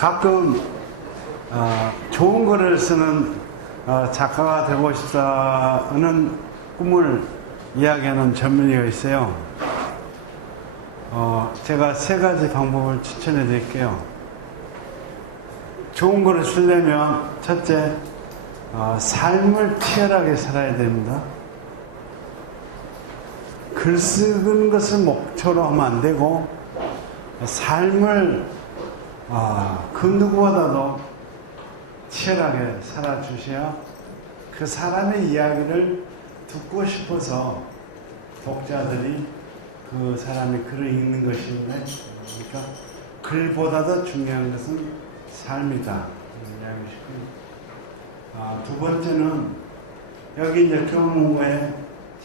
가끔 좋은 글을 쓰는 작가가 되고 싶다는 꿈을 이야기하는 젊은이가 있어요. 제가 세 가지 방법을 추천해 드릴게요. 좋은 글을 쓰려면 첫째, 삶을 치열하게 살아야 됩니다. 글 쓰는 것을 목표로 하면 안 되고 삶을 그 누구보다도 치열하게 살아주셔야 그 사람의 이야기를 듣고 싶어서 독자들이 그 사람의 글을 읽는 것인데, 그러니까 글보다도 중요한 것은 삶이다. 두 번째는 여기 이제 교문고에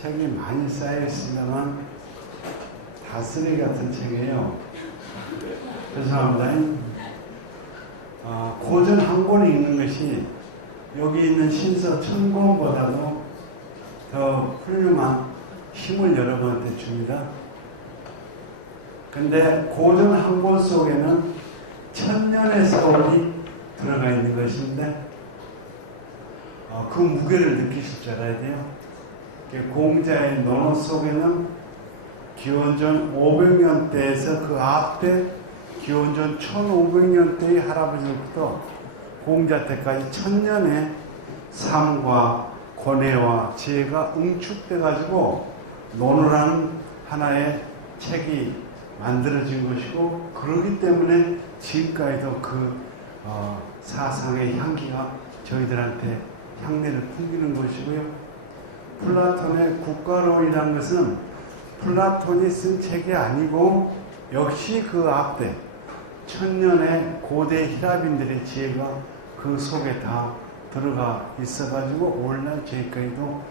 책이 많이 쌓여 있습니다만 다 쓰레기 같은 책이에요. 죄송합니다. 고전 한 권을 읽는 것이 여기 있는 신서 1000권보다도 더 훌륭한 힘을 여러분한테 줍니다. 근데 고전 한 권 속에는 1000년의 세월이 들어가 있는 것인데 그 무게를 느끼실 줄 알아야 돼요. 공자의 논어 속에는 기원전 500년대에서 그 앞에 기원전 1500년대의 할아버지부터 공자 때까지 1000년의 삶과 고뇌와 지혜가 응축돼 가지고 논어라는 하나의 책이 만들어진 것이고, 그러기 때문에 지금까지도 그 사상의 향기가 저희들한테 향내를 풍기는 것이고요. 플라톤의 국가론이라는 것은 플라톤이 쓴 책이 아니고 역시 그 앞에 1000년의 고대 히라빈들의 지혜가 그 속에 다 들어가 있어가지고 오늘날 저희까지도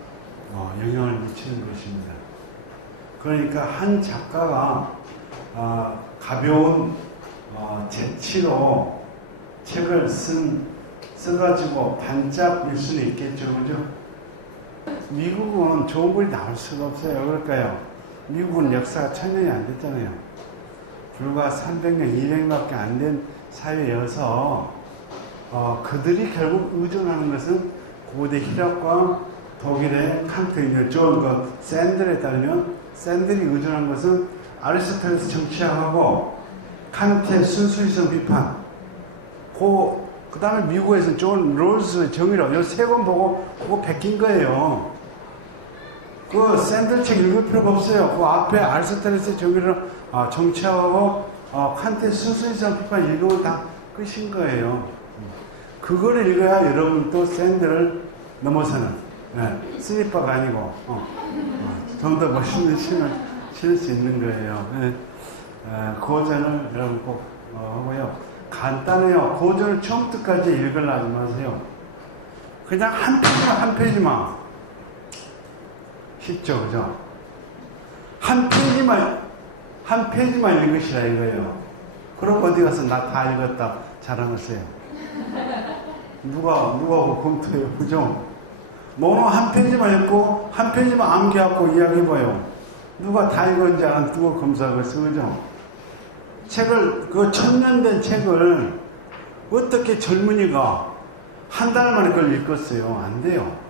영향을 미치는 것입니다. 그러니까 한 작가가 가벼운 재치로 책을 써가지고 반짝일 수는 있겠죠, 그죠? 미국은 좋은 글이 나올 수가 없어요. 그럴까요? 미국은 역사가 1000년이 안 됐잖아요. 불과 300년, 200년밖에 안 된 사회여서 그들이 결국 의존하는 것은 고대 히락과 독일의 칸트, 존 샌들에 따르면 샌들이 의존한 것은 아리스토텔레스 정치학하고 칸트의 순수이성 비판, 그 다음에 미국에서는 존 롤스의 정의론, 이 세 권 보고 그거 베낀 거예요. 그 샌들 책 읽을 필요가 없어요. 그 앞에 아리스토텔레스의 정의론, 정치학하고 칸트의 순수이성 비판 읽으면 다 끝인 거예요. 그거를 읽어야 여러분 또 샌들을 넘어서는, 슬리퍼가 아니고 좀 더 멋있는 신을 신을 수 있는 거예요. 고전을 여러분 꼭 하고요. 간단해요. 고전을 처음부터까지 읽으려 하지 마세요. 그냥 한 페이지만. 쉽죠, 그죠? 한 페이지만 읽으시라 이거예요. 그럼 어디 가서 나 다 읽었다 자랑하세요. 누가 검토해요, 그죠? 너무 한 페이지만 읽고 한 페이지만 암기하고 이야기해봐요. 누가 다 읽었는지 안 두고 검사하겠어, 그죠? 책을, 그 1000년 된 책을 어떻게 젊은이가 한 달 만에 그걸 읽었어요? 안 돼요.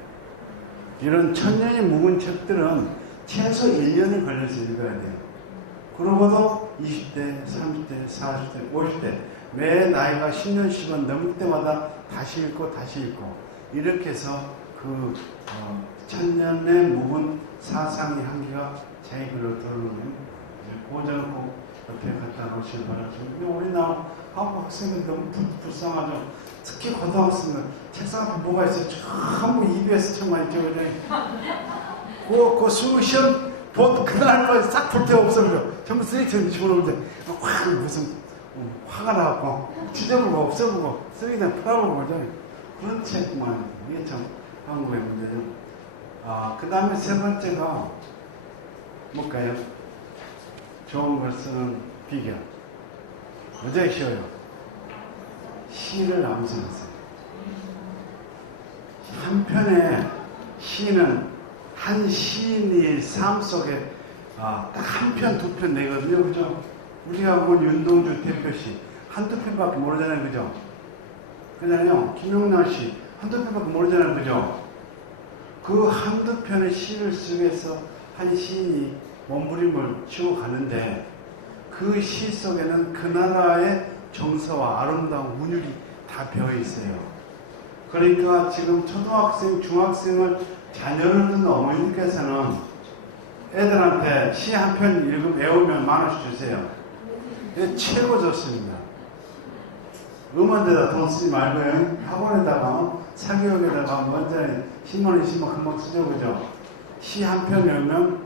이런 1000년이 묵은 책들은 최소 1년을 걸려서 읽어야 돼요. 그러고도 20대, 30대, 40대, 50대, 매 나이가 10년씩은 넘을 때마다 다시 읽고, 이렇게 해서 그 1000년의 묵은 사상의 향기가 제 글로 들어오면 고전을 꼭 옆에 갖다 놓으시길 바랍니다. 우리나라 한국 학생들 너무 불쌍하죠. 특히 고등학생들 책상 앞에 뭐가 있어요? 전부 EBS 책만 있죠. 그 수시험 그날까지 싹 볼 데가 없어요. 전부 쓰레기통에 집어넣는데 확 무슨 화가 나고 찢어보고 없어보고 쓰레기통에 풀어보고 그러잖아요. 그런 책만 이게 참 한국의 문제죠. 그 다음에 세 번째가 뭘까요? 좋은 걸 쓰는 비결. 어제 쉬워요. 시를 암송하세요. 한편의 시는 한 시인의 삶 속에 딱 한 편, 두 편 내거든요. 그죠? 우리가 본 윤동주 대표시 한두 편밖에 모르잖아요. 그죠? 그냥요, 김용남 씨 한두 편밖에 모르잖아요. 그죠? 그 한두 편의 시를 쓰기 위해서 한 시인이 몸부림을 치고 가는데 그 시 속에는 그 나라의 정서와 아름다운 운율이 다 배어 있어요. 그러니까 지금 초등학생, 중학생을 자녀를 둔 어머니께서는 애들한테 시 한 편 읽으면 외우면 10,000원씩 주세요. 이게 최고 좋습니다. 음원에다 돈 쓰지 말고요. 학원에다가 사교육에다가 완전히 10만 원, 20만 원 금방 쓰죠. 그죠? 시 한 편 외우면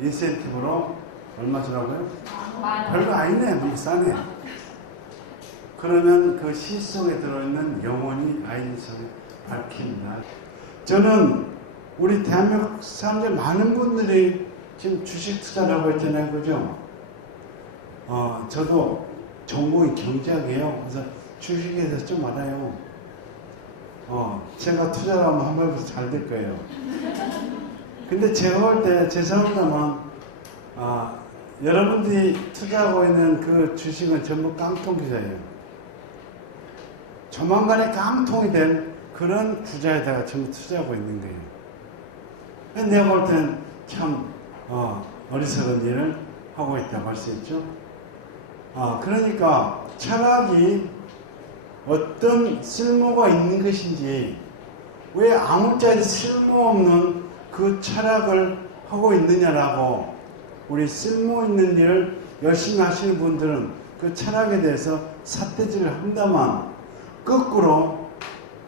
인센티브로 얼마 주라고요? 별거 아니네. 너무 싸네. 그러면 그 시 속에 들어있는 영혼이 아이들 속에 밝힙니다. 저는 우리 대한민국 사람들 많은 분들이 지금 주식 투자라고 했잖아요. 그죠? 저도 전공이 경제학이에요. 그래서 주식에 대해서 좀 알아요. 제가 투자를 하면 한 번도 잘 될 거예요. 근데 제가 볼 때 죄송합니다만 여러분들이 투자하고 있는 그 주식은 전부 깡통 기자예요. 조만간에 깡통이 될 그런 구자에다가 전부 투자하고 있는 거예요. 내가 볼 때는 참 어리석은 일을 하고 있다고 할 수 있죠. 그러니까 철학이 어떤 쓸모가 있는 것인지, 왜 아무짝에도 쓸모없는 그 철학을 하고 있느냐라고, 우리 쓸모있는 일을 열심히 하시는 분들은 그 철학에 대해서 삿대질을 한다만, 거꾸로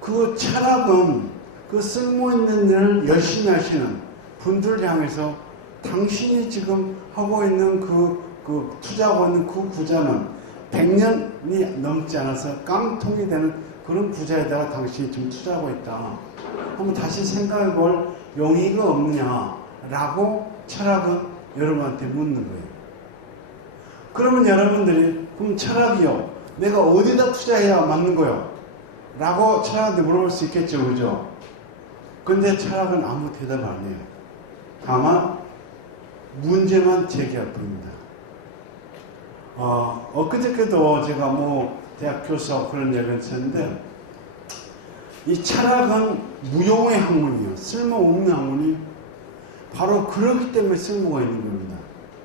그 철학은 그 쓸모있는 일을 열심히 하시는 분들을 향해서 당신이 지금 하고 있는 그 투자하고 있는 그 부자는 100년이 넘지 않아서 깡통이 되는 그런 부자에다가 당신이 지금 투자하고 있다. 한번 다시 생각해 볼 용의가 없느냐라고 철학은 여러분한테 묻는 거예요. 그러면 여러분들이, 그럼 철학이요, 내가 어디다 투자해야 맞는 거요? 라고 철학한테 물어볼 수 있겠죠. 그죠? 근데 철학은 아무 대답 안 해요. 다만 문제만 제기할 뿐입니다. 엊그저께도 제가 대학 교수하고 그런 얘기를 했었는데, 이 철학은 무용의 학문이에요. 쓸모없는 학문이 바로 그렇기 때문에 쓸모가 있는 겁니다.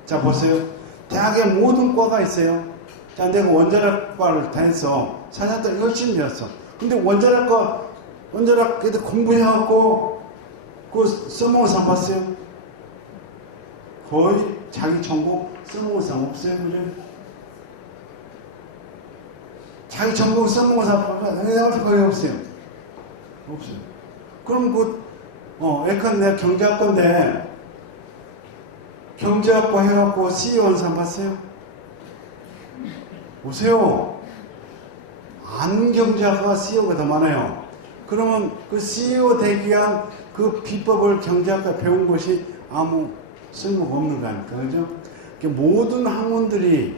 자, 보세요. 대학에 모든 과가 있어요. 자, 내가 원자력과를 다녔어. 4년 동안 열심히 배웠어. 근데 원자력에도 공부해갖고 그거 써먹은 사람 봤어요? 거의 자기 전공 써먹은 사람 없어요. 그죠? 자기 전공 써먹은 사람 거의 없어요. 없어요. 그럼 예컨대 내가 경제학과인데, 경제학과 해갖고 CEO 한 사람 봤어요? 보세요. 안 경제학과가 CEO가 더 많아요. 그러면 그 CEO 되기 위한 그 비법을 경제학과 배운 것이 아무 쓸모가 없는 거 아닙니까? 그죠? 모든 학문들이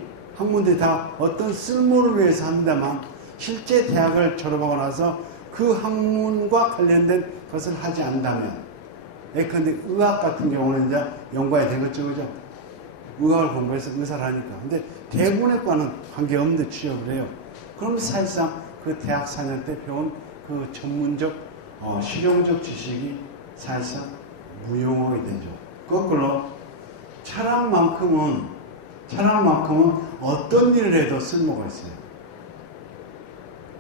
다 어떤 쓸모를 위해서 합니다만, 실제 대학을 졸업하고 나서 그 학문과 관련된 것을 하지 않는다면, 예컨대 의학 같은 경우는 이제 연구해야 되겠죠. 그죠? 의학을 공부해서 의사를 하니까. 근데 대부분의 과는 관계없는데 취업을 해요. 그럼 사실상 그 대학 4년 때 배운 그 전문적, 실용적 지식이 사실상 무용하게 되죠. 거꾸로 철학만큼은 어떤 일을 해도 쓸모가 있어요.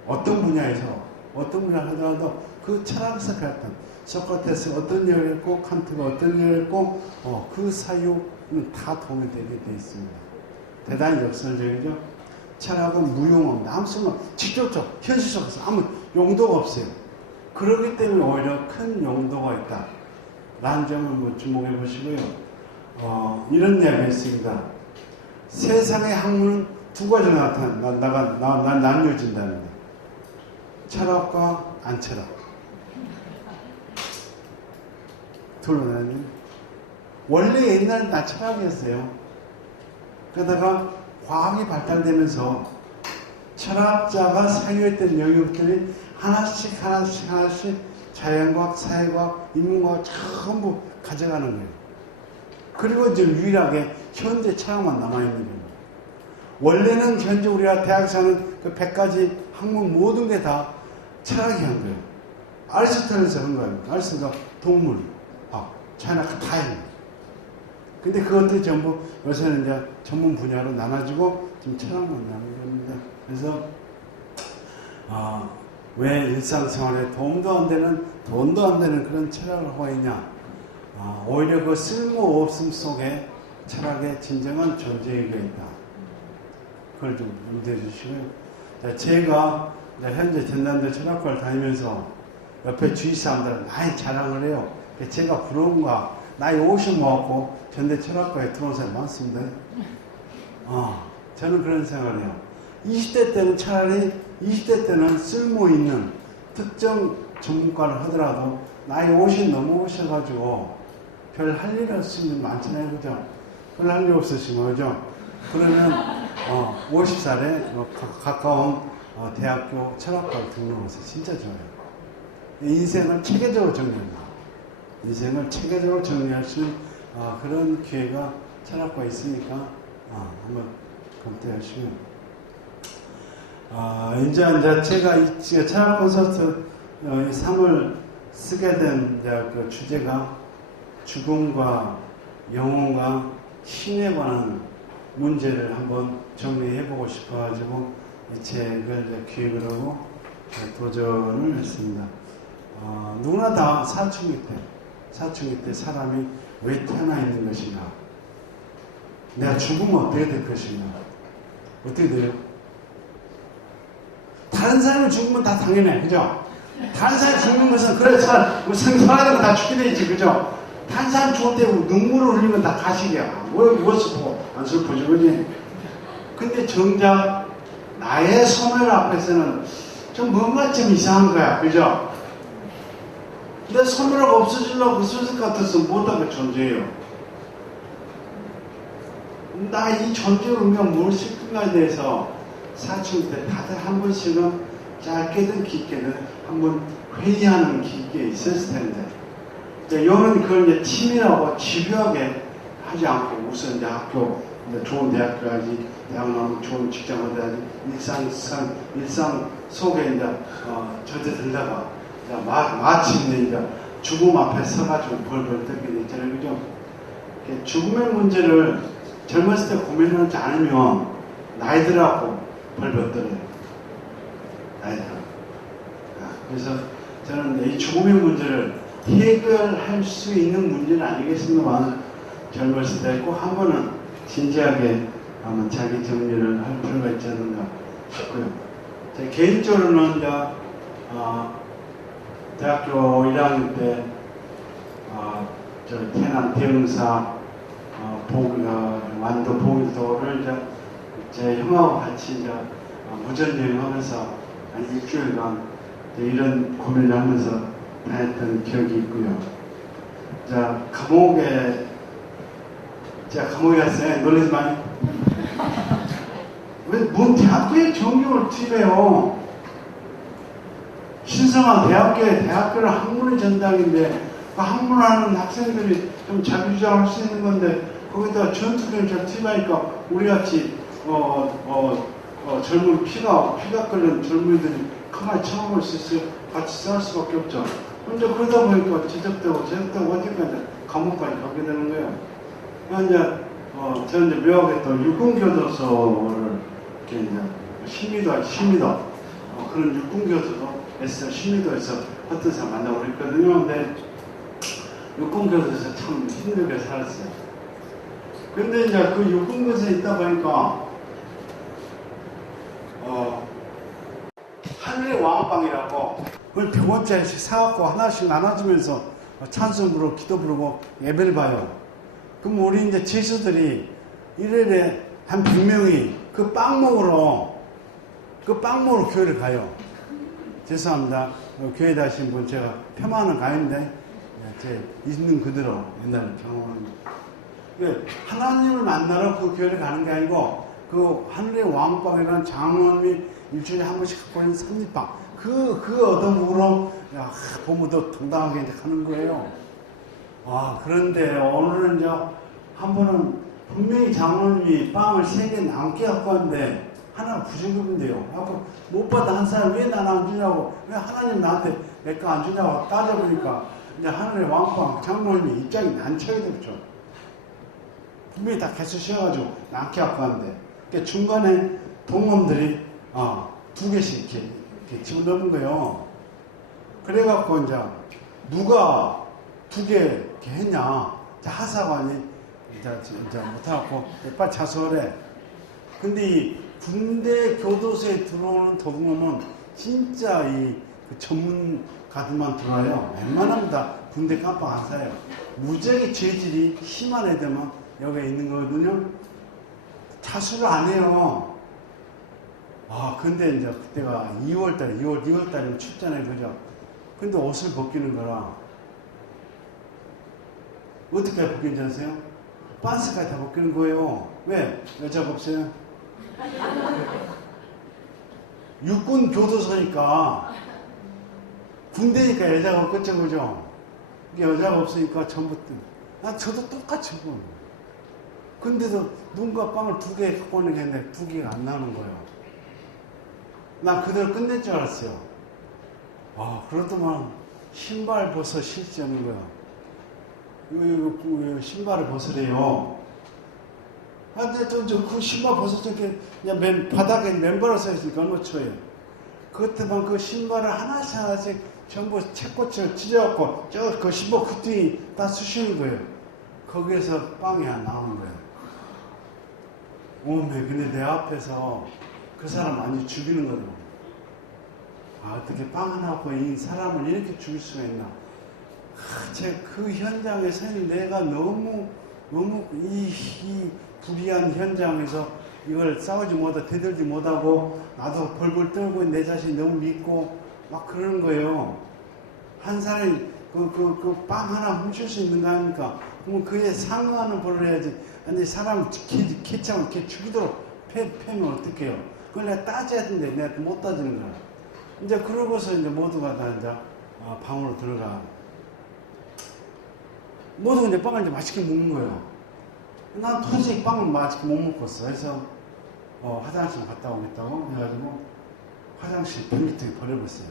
어떤 분야를 하더라도 그 철학에서 배웠던 소크라테스 어떤 일을 했고, 칸트가 어떤 일을 했고, 그 사유는 다 도움이 되게 되어 있습니다. 대단히 역설적이죠. 철학은 무용합니다. 아무 쓸모, 직접적, 현실 속에서 아무 용도가 없어요. 그렇기 때문에 오히려 큰 용도가 있다. 라는 점을 주목해 보시고요. 이런 이야기가 있습니다. 세상의 학문은 두 가지로 나뉘어진답니다. 철학과 안철학. 둘로 나뉘어요. 원래 옛날에 다 철학이었어요. 그러다가 과학이 발달되면서 철학자가 사유했던 영역들이 하나씩 자연과학, 사회과학, 인문과학 전부 가져가는 거예요. 그리고 이제 유일하게 현대 철학만 남아있는 겁니다. 원래는 현재 우리가 대학에서는 그 100가지 학문 모든 게 다 철학이 한 거예요. 아리스토텔레스 한 거예요. 아리스토텔레스가 동물, 차이나 다 있는 거예요. 근데 그것들이 전부 요새는 이제 전문 분야로 나눠지고 지금 철학만 나누는 겁니다. 그래서 왜 일상생활에 돈도 안 되는 그런 철학을 하고 있냐? 오히려 그 쓸모 없음 속에 철학의 진정한 존재의가 있다. 그걸 좀 염두해 주시고요. 제가 현재 전남대 철학과를 다니면서 옆에 주위 사람들은 많이 자랑을 해요. 제가 부러운가? 나이 50 먹었고 전대 철학과에 들어온 사람이 많습니다. 저는 그런 생각을 해요. 20대 때는 차라리 20대 때는 쓸모 있는 특정 전문가를 하더라도 나이 50 넘어오셔가지고 별 할 일 없으면 많잖아요. 그죠? 별 할 일 없으시면, 그죠? 그러면 50살에 가까운 대학교 철학과를 등록해서 진짜 좋아요. 인생을 체계적으로 정리합니다. 인생을 체계적으로 정리할 수 있는 그런 기회가 철학과에 있으니까 한번 검토하시면 이제 제가 이 철학 콘서트 3을 쓰게 된 그 주제가 죽음과 영혼과 신에 관한 문제를 한번 정리해보고 싶어가지고 이 책을 기획을 하고 도전을 했습니다. 누구나 다 사춘기 때 사람이 왜 태어나 있는 것인가? 내가 죽으면 어떻게 될 것인가? 어떻게 돼요? 다른 사람이 죽으면 다 당연해, 그죠? 다른 사람이 죽는 것은 그래서 생존하는 거 다 죽게 되지, 그죠? 다른 사람 죽을 때 눈물을 흘리면 다 가식이야. 뭐 슬퍼? 안 슬퍼지, 그지? 근데 정작 나의 소멸 앞에서는 좀 뭔가 좀 이상한 거야, 그죠? 내 소멸가 없어지려고 그 수색 같아서 못하고 존재해요. 나 이 존재를 우리가 뭘 시킨가에 대해서 사춘기 때 다들 한 번씩은 짧게든 깊게든 한번 회의하는 기회가 있었을 텐데, 요는 그걸 이제 팀이라고 집요하게 하지 않고 우선 이제 학교, 이제 좋은 대학 가야지, 대학 나오면 좋은 직장을 해야지, 일상 속에 이제 젖어들다가 마침내 이제 죽음 앞에 서가지고 벌벌 떨게 되잖아요, 그죠? 죽음의 문제를 젊었을 때 고민하지 않으면 나이들하고 벌벌 떨어요. 나이들하고. 그래서 저는 이 죽음의 문제를 해결할 수 있는 문제는 아니겠습니다만 젊었을 때 꼭 한 번은 진지하게 한번 자기 정리를 할 필요가 있지 않는가 싶고요. 제 개인적으로는 이제 대학교 1학년 때 저 태남 대흥사 완도 봉일도를 이제 제 형하고 같이 이제 무전여행하면서 한 일주일간 이런 고민을 하면서 다녔던 기억이 있고요. 자, 제가 감옥에 갔어요. 놀라지 마요. 왜, 뭔 대학교에 정경을 투입해요? 신성한 대학교를 학문의 전당인데, 그 학문하는 학생들이 좀 자기주장할 수 있는 건데, 거기다 전투병을 투입하니까, 우리같이, 젊은 피가 끓는 젊은이들이 가만히 참아볼 수 있어요. 같이 싸울 수밖에 없죠. 근데 그러다 보니까 지적되고 어디까지 감옥까지 가게 되는 거예요. 그러니까 저는 이제 묘하게 또 육군교도소를 이렇게 이제 심리도 그런 육군교도소에서 심리도에서 어떤 사람 만나고 그랬거든요. 근데 육군교도소에서 참 힘들게 살았어요. 근데 이제 그 육군교도소에 있다 보니까 하늘의 왕방이라고 그걸 100원짜리씩 사갖고 하나씩 나눠주면서 찬송 부르고 기도 부르고 예배를 봐요. 그럼 우리 이제 제수들이 일요일에 한 100명이 그 빵 먹으러 교회를 가요. 죄송합니다. 교회 다신 분 제가 폄하하는 가인데 제 있는 그대로 옛날에 경험합니다. 하나님을 만나러 그 교회를 가는 게 아니고 그 하늘의 왕빵이라는 장로님이 일주일에 한 번씩 갖고 있는 삼립빵 그 얻어먹으러 보면 더 당당하게 이제 가는 거예요. 그런데 오늘은 이제 한 번은 분명히 장로님이 빵을 3개 남게 갖고 왔는데 하나 부족한데요. 아까 못 받아 한 사람 왜 나는 안 주냐고, 왜 하나님 나한테 내 거 안 주냐고 따져보니까 이제 하늘의 왕빵 장로님이 입장이 난처하게 됐죠. 분명히 다 개수셔가지고 남게 갖고 왔는데, 그러니까 중간에 동문들이 2개씩 이렇게 집어넣은 거예요. 그래갖고 이제 누가 2개 이렇게 했냐, 하사관이 이제 못해갖고 빨리 자수하래. 근데 이 군대 교도소에 들어오는 도둑놈은 진짜 그 전문가들만 들어와요. 웬만하면 다 군대 깜빡 안 사요. 무지하게 죄질이 심한 애들만 여기에 있는 거거든요. 자수를 안 해요. 근데 이제 그때가 2월달이면 춥잖아요. 그죠? 근데 옷을 벗기는 거라. 어떻게 벗기는지 아세요? 반스까지 다 벗기는 거예요. 왜? 여자가 없어요? 육군 교도소니까, 군대니까 여자가 없겠죠, 그죠? 여자가 없으니까 전부 저도 똑같이 보는 거예요. 근데도 누군가 빵을 2개 갖고 오는 게 있는데 2개가 안 나오는 거예요. 난 그대로 끝낼 줄 알았어요. 그러더만 신발 벗어 신자는 거야. 이거 신발을 벗으래요. 근데 그 신발 벗어서 이렇게 그냥 바닥에 맨발로 서 있으니까 얼마 쳐요. 그것도만 그 신발을 하나씩 전부 채꽃을 찢어갖고 그 신발 그 뒤에 다 쑤시는 거예요. 거기에서 빵이 안 나오는 거예요. 근데 내 앞에서 그 사람 많이 죽이는 거더라고요. 어떻게 빵 하나 갖고 이 사람을 이렇게 죽일 수가 있나. 그 현장에 서 있는 내가 너무 이 불의한 현장에서 이걸 싸우지 못하고 대들지 못하고 나도 벌벌 떨고 내 자신이 너무 믿고 막 그러는 거예요. 한 사람이 그 빵 하나 훔칠 수 있는 거 아닙니까? 그러면 그에 상응하는 벌을 해야지. 근데 사람 개창을 이렇게 죽이도록 패면 어떡해요? 그걸 내가 따져야 되는데 내가 못 따지는 거야. 이제 그러고서 이제 모두가 다 이제 방으로 들어가. 모두가 이제 빵을 이제 맛있게 먹는 거예요. 난 도저히 빵을 맛있게 못 먹겠어. 그래서 화장실 갔다 오겠다고 해가지고 화장실 변기통에 버려버렸어요.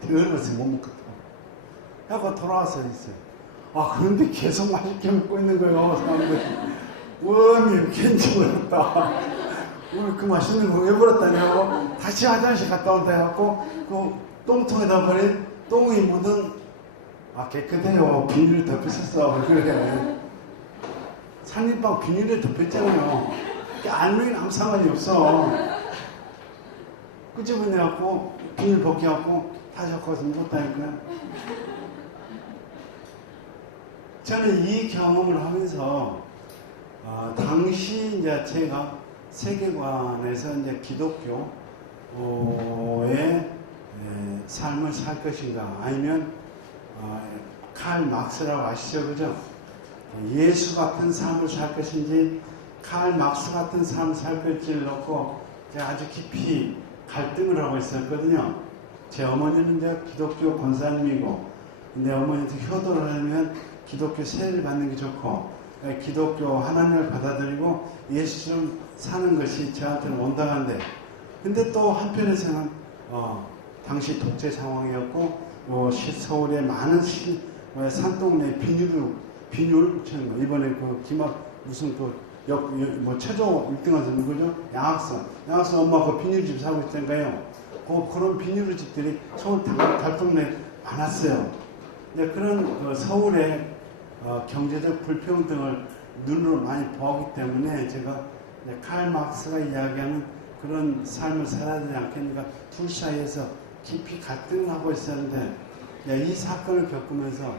더러워서 못 먹겠다고. 그래서 돌아와서 있어요. 그런데 계속 맛있게 먹고 있는 거예요. 사람들이. 원님 괜히 버렸다. 오늘 그 맛있는 거 왜 버렸다냐고. 다시 화장실 갔다 온다 해갖고 그 똥통에다 버린 똥이 묻은 깨끗해요. 비닐을 덮였었어. 그래. 산림빵 비닐을 덮였잖아요. 알맹이는 아무 상관이 없어. 끄집어내갖고 비닐 벗겨갖고 다시 갖고 와서 묻었다니까요. 저는 이 경험을 하면서 당시 이제 제가 세계관에서 이제 기독교의 삶을 살 것인가, 아니면 칼 막스라고 아시죠, 그죠? 예수 같은 삶을 살 것인지 칼 막스 같은 삶을 살 것인지를 놓고 제가 아주 깊이 갈등을 하고 있었거든요. 제 어머니는 이제 기독교 권사님이고, 내 어머니한테 효도를 하면 기독교 세례를 받는 게 좋고, 기독교 하나님을 받아들이고 예수처럼 사는 것이 저한테는 온당한데, 근데 또 한편에서는 당시 독재 상황이었고, 서울의 많은 산동네 비뉴를 붙이는 거. 이번에 그 무슨 최종 1등한 사람 누구죠? 양학선 엄마 그 비닐집 사고 있다니까요. 그런 비닐집들이 서울 달동네 많았어요. 근데 그런 서울의 경제적 불평등을 눈으로 많이 보기 때문에 제가 칼 막스가 이야기하는 그런 삶을 살아야 되지 않겠는가, 둘 사이에서 깊이 갈등을 하고 있었는데, 이 사건을 겪으면서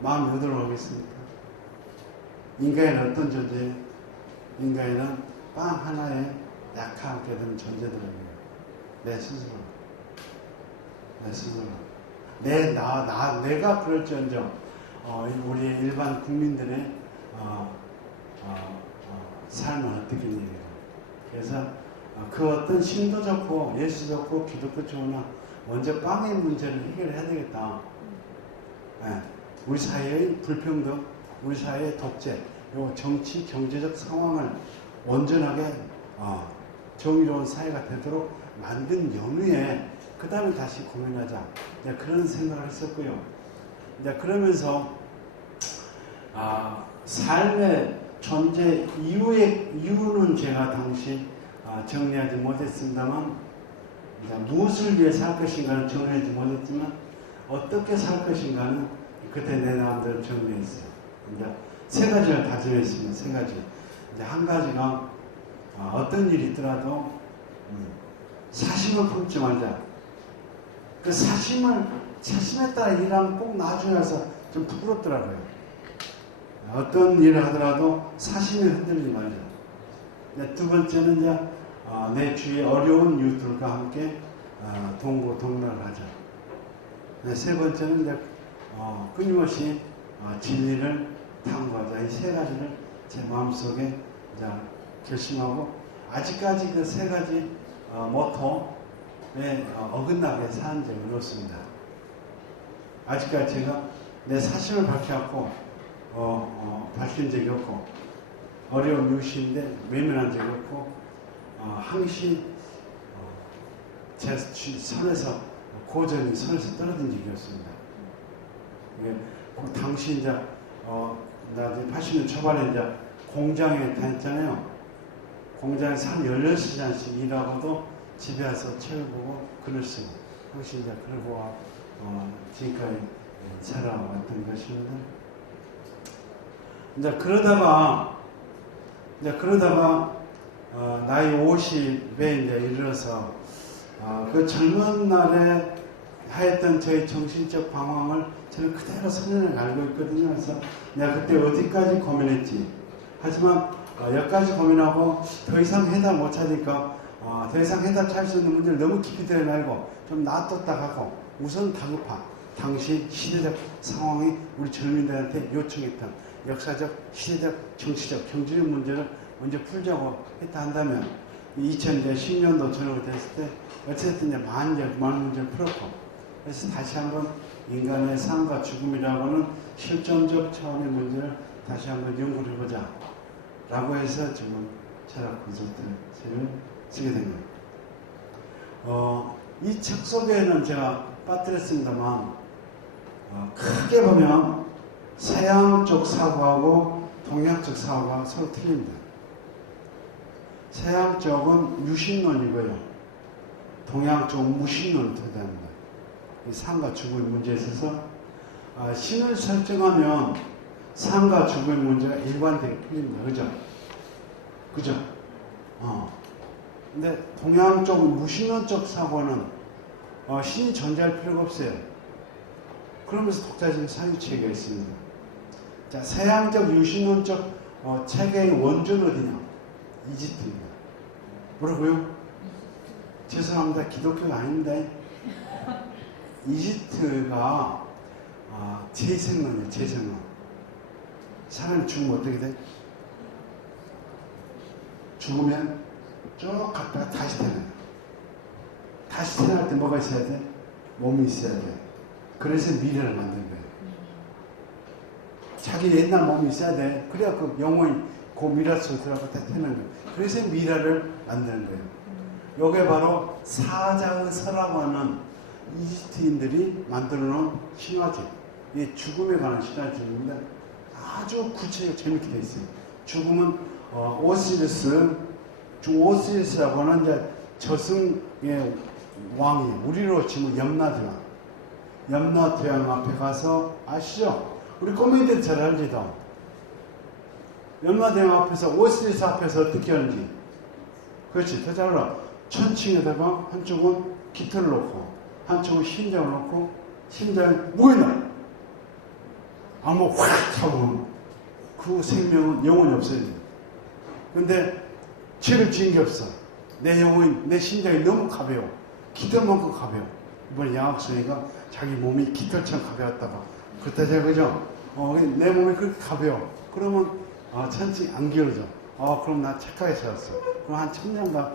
마음이 어디로 가겠습니까? 인간은 어떤 존재예요? 인간은 빵 하나에 약하게 되는 존재들입니다. 내 스스로. 내가 그럴지언정 우리 일반 국민들의 삶은 어떻겠냐고요. 그래서 그 어떤 신도 좋고 예수 좋고 기독교 좋으나 먼저 빵의 문제를 해결해야 되겠다. 우리 사회의 불평등, 우리 사회의 독재, 요 정치 경제적 상황을 온전하게 정의로운 사회가 되도록 만든 연후에 그 다음에 다시 고민하자. 그런 생각을 했었고요. 그러면서 삶의 존재 이유는 제가 당시 정리하지 못했습니다만 무엇을 위해 살 것인가는 정리하지 못했지만 어떻게 살 것인가는 그때 내 마음대로 정리했어요. 세 가지를 다짐했습니다. 세 가지. 한 가지가 어떤 일이 있더라도 사심을 품지 말자. 그 사심에 따라 일하면 꼭 나중에 와서 좀 부끄럽더라고요. 어떤 일을 하더라도 사심에 흔들리지 말자. 두 번째는 내 주위에 어려운 이웃들과 함께 동고동락을 하자. 세 번째는 끊임없이 진리를 탐구하자. 이 세 가지를 제 마음속에 결심하고 아직까지 그 세 가지 모토에 어긋나게 사는 적은 없습니다. 아직까지 제가 내 사심을 밝혀갖고 밝힌 적이 없고 어려운 이웃인데 외면한 적이 없고 항시 제 선에서 고전히 선에서 떨어진 적이 없습니다. 당시 나 80년 초반에 공장에 다녔잖아요. 공장에서 한 16시간씩 일하고도 집에 와서 책을 보고 글을 쓰고 항시 글을 보고 지금까지 살아왔던 것입니다. 그러다가 나이 50에 이르러서 그 젊은 날에 하였던 저희 정신적 방황을 저는 그대로 선언해 알고 있거든요. 그래서 내가 그때 어디까지 고민했지. 하지만 여기까지 고민하고 더 이상 해답 못 찾으니까 더 이상 해답 찾을 수 있는 문제를 너무 깊이 들여 말고 좀 놔뒀다 가고 우선 다급한 당시 시대적 상황이 우리 젊은이들한테 요청했던 역사적, 시대적, 정치적, 경제적 문제를 먼저 풀자고 했다 한다면 2010년도 저녁 됐을 때 어쨌든 많은 문제를 풀었고 그래서 다시 한번 인간의 삶과 죽음이라고는 실존적 차원의 문제를 다시 한번 연구를 해보자 라고 해서 지금 철학 콘서트를 쓰게 된 거예요. 이 책 속에는 제가 빠뜨렸습니다만 크게 보면 서양 쪽 사고하고 동양 쪽 사고가 서로 틀립니다. 서양 쪽은 유신론이고요. 동양 쪽은 무신론을推합니다. 삶과 죽음의 문제에 있어서 신을 설정하면 삶과 죽음의 문제가 일관되게 풀립니다. 그죠? 근데 동양 쪽 무신론 쪽 사고는 신이 존재할 필요가 없어요. 그러면서 독자적인 사유체계가 있습니다. 자, 서양적 유신론적 체계의 원조는 어디냐? 이집트입니다. 뭐라고요? 죄송합니다. 기독교가 아닙니다. 이집트가 재생론이에요. 재생론. 사람이 죽으면 어떻게 돼? 죽으면 쭉 갔다가 다시 태어나요. 다시 태어날 때 뭐가 있어야 돼? 몸이 있어야 돼. 그래서 미래를 만든 거예요. 자기 옛날 몸이 있어야 돼. 그래야 그 영혼이 그 미라 속에 들어갔다 태어나는 거예요. 그래서 미라를 만드는 거예요. 요게 바로 사자의서라고 하는 이집트인들이 만들어 놓은 신화책. 이게 죽음에 관한 신화책입니다. 아주 구체적으로 재밌게 되어 있어요. 죽음은 오시리스라고 하는 이제 저승의 왕이 우리로 치면 염라대왕 앞에 가서 아시죠? 우리 꼬맹이들 잘 알지도. 염라대왕 앞에서 오시리스 앞에서 어떻게 하는지. 그렇지. 더 잘 알아. 천칭에다가 한쪽은 깃털을 놓고 한쪽은 심장을 놓고 심장에 뭐였나? 아무 확 하고 그 생명은 영혼이 없어요. 근데 죄를 지은 게 없어. 내 영혼이, 내 심장이 너무 가벼워. 깃털만큼 가벼워. 이번에 양학순이가 자기 몸이 깃털처럼 가벼웠다고 그랬다죠, 그죠? 내 몸이 그렇게 가벼워. 그러면 천칭 안 기울어져. 그럼 나 착하게 살았어. 그럼 한 1000년간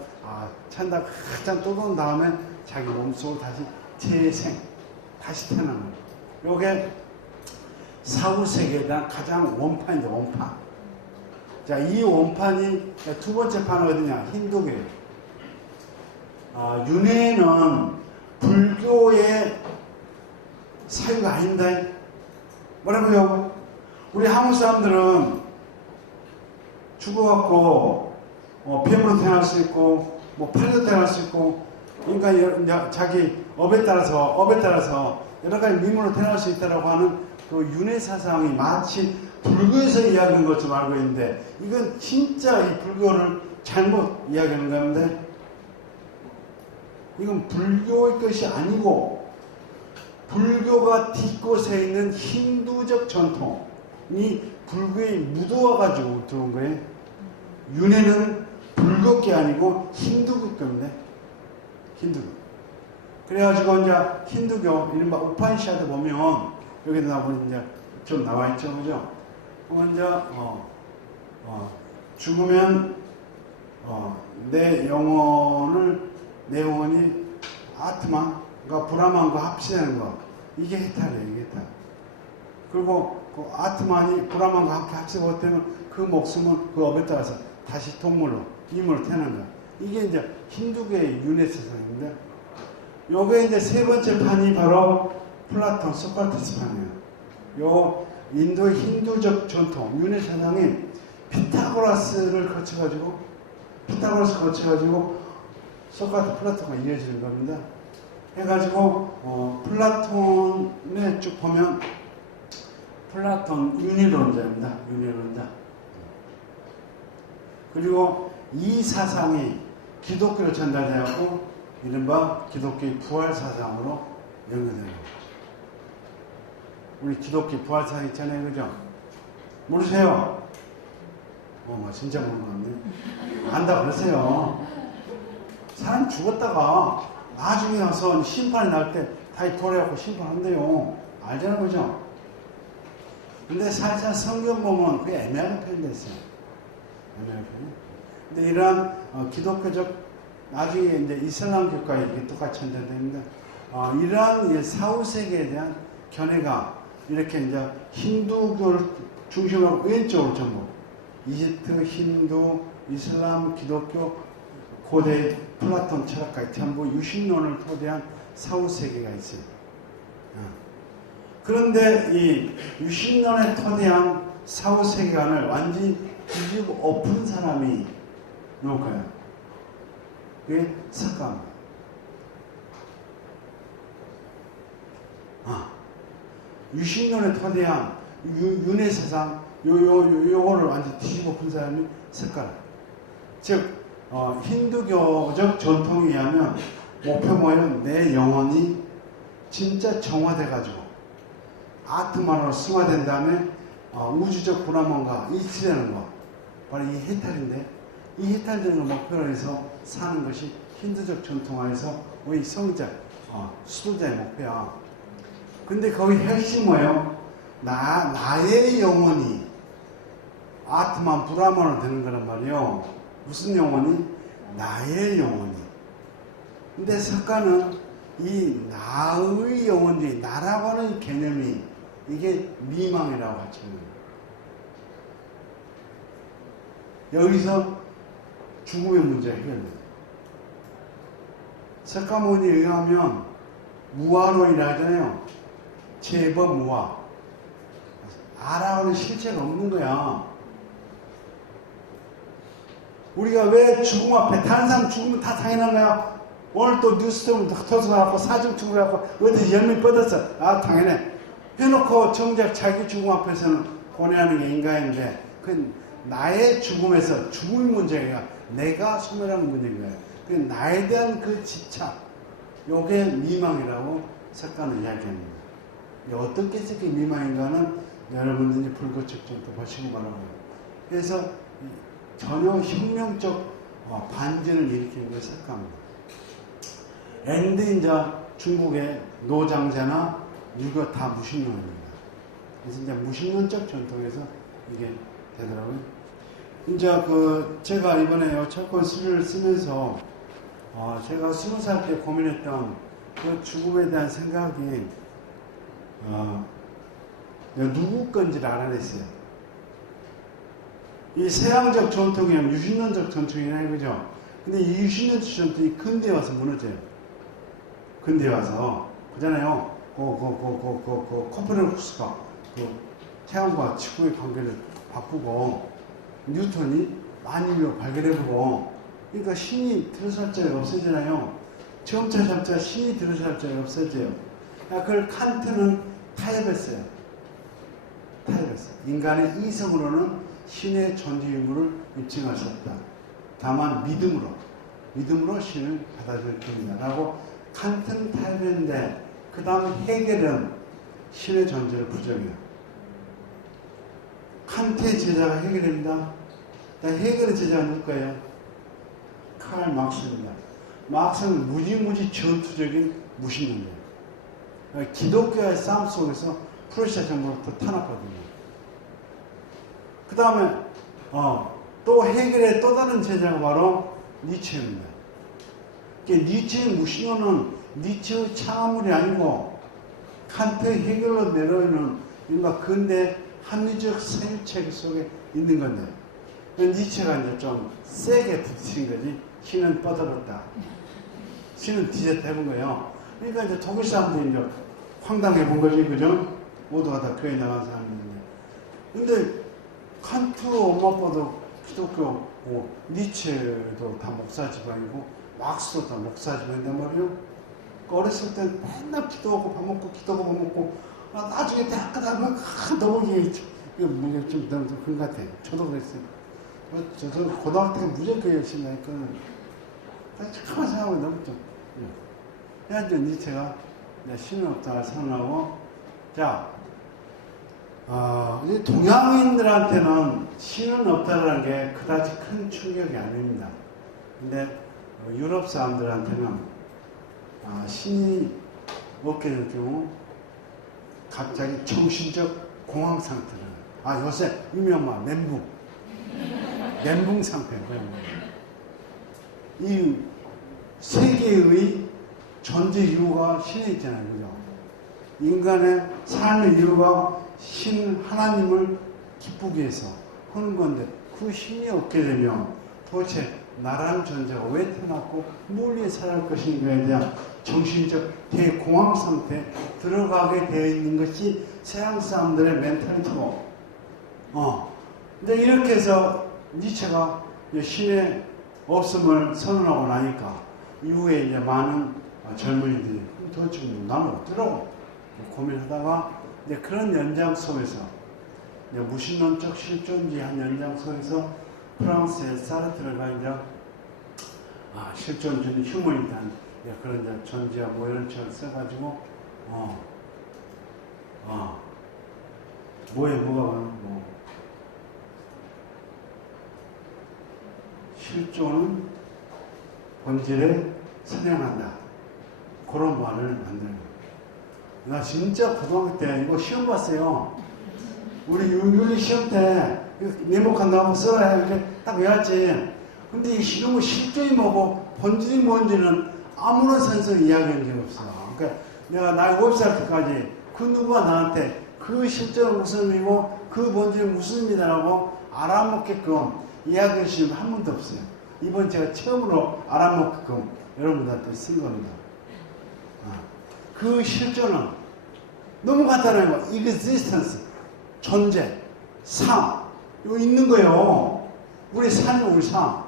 찬다고 한참 떠돈 다음에 자기 몸속으로 다시 재생, 다시 태어나는 거예요. 요게 사후세계에 대한 가장 원판인데, 원판. 자, 이 원판이 두 번째 판은 어디냐? 힌두교예요. 윤회는 불교의 사유가 아닙니다. 뭐라고요? 우리 한국 사람들은 죽어갖고 뱀으로 태어날 수 있고 팔로 태어날 수 있고 그러니까 자기 업에 따라서 여러 가지 미문으로 태어날 수 있다라고 하는 그 윤회 사상이 마치 불교에서 이야기하는 것처럼 알고 있는데 이건 진짜 이 불교를 잘못 이야기하는 건데 이건 불교의 것이 아니고 불교가 뒷곳에 있는 힌두적 전통이 불교에 묻어와가지고 들어온 거예요. 윤회는 불교계 아니고 힌두교인데 힌두교. 그래가지고 이제 힌두교 이른바 우파니샤드 보면 여기도 나오면 이제 좀 나와 있죠, 그죠? 먼저 죽으면 내 영혼이 아트마가 브라만과 합치되는 거 이게 해탈이에요, 이게 해탈. 그리고 그 아트만이 브라만과 함께 합치고 되면 그 목숨은 그 업에 따라서 다시 동물로 임으로 태어난 거야. 이게 이제 힌두교의 윤회 세상입니다. 요게 이제 세 번째 판이 바로 플라톤 소크라테스 판이에요. 요 인도의 힌두적 전통 윤회 세상이 피타고라스를 거쳐가지고 소크라테스 플라톤과 이어지는 겁니다. 해가지고 플라톤에 쭉 보면 플라톤 윤회론자입니다. 윤회론자. 그리고 이 사상이 기독교로 전달되었고 이른바 기독교의 부활 사상으로 연결돼요. 우리 기독교 부활 사상 있잖아요, 그죠? 모르세요? 진짜 모르는 것 같네. 안다 그러세요. 사람 죽었다가 나중에 와서 심판이 날 때 다시 돌아가고 심판한대요. 알잖아요, 그죠? 근데 살짝 성경 보면 그게 애매하게 표현되어 있어요. 애매하게 표현. 근데 이러한 기독교적 나중에 이제 이슬람교과 이게 똑같이 전달됩니다. 이러한 사후세계에 대한 견해가 이렇게 이제 힌두교를 중심으로 왼쪽으로 전부 이집트, 힌두, 이슬람, 기독교, 고대 플라톤 철학까지 전부 유신론을 토대한 사후세계가 있어요. 그런데 이 유신론에 토대한 사후세계관을 완전히 뒤집어 엎은 사람이 누굴까요? 그게 석가입니다. 유신론에 토대한 윤회 세상 요거를 완전히 뒤집어 엎은 사람이 석가라. 즉 힌두교적 전통에 의하면 목표 뭐예요? 내 영혼이 진짜 정화돼가지고 아트만으로 승화된 다음에 우주적 브라만과 일치되는 거 바로 이 해탈인데 이 해탈되는 걸 목표로 해서 사는 것이 힌두적 전통화에서 우리 성자, 수도자의 목표야. 근데 거기 핵심 뭐예요? 나의 영혼이 아트만 브라만으로 되는 거란 말이에요. 무슨 영혼이? 나의 영혼이. 근데 석가는 이 나의 영혼이 나라고 하는 개념이 이게 미망이라고 하죠. 여기서 죽음의 문제가 해결돼요. 석가모니에 의하면 무아론이라 하잖아요. 제법 무아. 아라고는 실체가 없는 거야. 우리가 왜 죽음 앞에 다른 사람 죽으면 다 당연한 거야. 오늘 또 뉴스톱을 터져갖고 사정 죽어갖고 어디 열매 뻗었어. 당연해. 해놓고 정작 자기 죽음 앞에서는 고뇌하는 게 인간인데 그 나의 죽음에서 죽음의 문제가 내가 소멸하는 문제인 거예요. 그 나에 대한 그 집착 요게 미망이라고 석가는 이야기합니다. 어떻게 그게 미망인가는 여러분들이 불교책 좀 보시기 바랍니다. 그래서 전혀 혁명적 반전을 일으키는 게 석가입니다. 앤드 이제 중국의 노장자나 유교 다 무신론입니다. 그래서 이제 무신론적 전통에서 이게 되더라고요. 이제 제가 이번에 철권 수료를 쓰면서 제가 20살 때 고민했던 그 죽음에 대한 생각이 누구 건지를 알아냈어요. 이 서양적 전통이면 유신론적 전통이나 그죠? 근데 이 유신론적 전통이 근대에 와서 무너져요. 근대에 와서 그잖아요. 코페르니쿠스가 그 태양과 지구의 관계를 바꾸고 뉴턴이 만유를 발견해보고 그러니까 신이 들어설 자리 없어지잖아요. 점차 신이 들어설 자리 없어져요. 그걸 칸트는 타협했어요. 인간의 이성으로는 신의 존재 유무를 입증할 수 없다. 다만 믿음으로 신을 받아들일 뿐이다. 라고 칸트는 타협했는데 그 다음 헤겔은 신의 존재를 부정해요. 칸트의 제자가 헤겔입니다. 헤겔의 제자가 누굴까요? 칼 막스입니다. 막스는 무지무지 전투적인 무신론이에요. 기독교와의 싸움 속에서 프로시아 정부로부터 탄압받습니다. 그 다음에 또 헤겔의 또 다른 제자가 바로 니체입니다. 니체의 무신론은 니체의 창화물이 아니고 칸트의 헤겔로 내려오는 뭔가 근대 합리적 생책 속에 있는 건데 니체가 이제 좀 세게 부딪힌 거지. 신은 뻗어봤다. 신은 디저트 해본 거예요. 그러니까 이제 독일 사람들이 이제 황당해 본 거지, 그죠? 모두가 다 교회 나간 사람들인데. 근데 칸트 엄마 아빠도 기독교고 니체도 다 목사 집안이고 막스도 다 목사 집안인단 말이에요. 어렸을 때 맨날 기도하고 밥 먹고 기도하고 밥 먹고 나중에 대학 가면 너무 이거 뭐 좀 그런 것 같아요. 저도 그랬어요. 저도 고등학교 때 무조건 열심히 하니까 가만 생각하면 너무 좀 그래서 니체가 신은 없다고 선언하고 자 이제 동양인들한테는 신은 없다는 게 그다지 큰 충격이 아닙니다. 근데 유럽 사람들한테는 신이 없게 될 경우 갑자기 정신적 공황 상태를 요새 유명한 멘붕 상태예요. 이 세계의 존재 이유가 신에 있잖아요. 그죠? 인간의 삶의 이유가 신 하나님을 기쁘게 해서 하는 건데 그 신이 없게 되면 도대체 나라는 존재가 왜 태어났고 뭘 위해 살아갈 것인가에 대한 정신적 대공황 상태에 들어가게 되어 있는 것이 서양 사람들의 멘탈리티고 근데 이렇게 해서 니체가 신의 없음을 선언하고 나니까 이후에 이제 많은 젊은이들이 도대체 나는 어쩌라고 고민하다가 이제 그런 연장 속에서 무신론적 실존주의한 연장 속에서 프랑스의 사르트르가 이제 실존주의 휴머니탄 그런 이제 존재와 뭐 이런 책을 써가지고 실존은 본질에 선행한다. 그런 말을 만드는 거예요. 나 진짜 고등학교 때 이거 시험 봤어요. 우리 윤리 시험 때 메모칸다고 써라 이렇게 딱 외웠지. 근데 이 실험은 실존이 뭐고 본질이 뭔지는 아무런 sen스로 이야기한 적이 없어. 그러니까 내가 나이 5살 때까지 그 누구가 나한테 그 실존은 무슨 의미고 그 본질은 무슨 의미다라고 알아먹게끔 이야기해 주신 분 한 번도 없어요. 이번 제가 처음으로 알아먹게끔 여러분들한테 쓴 겁니다. 그 실존은 너무 간단해요. existence, 존재, 삶, 이거 있는 거예요. 우리 삶이 우리 삶.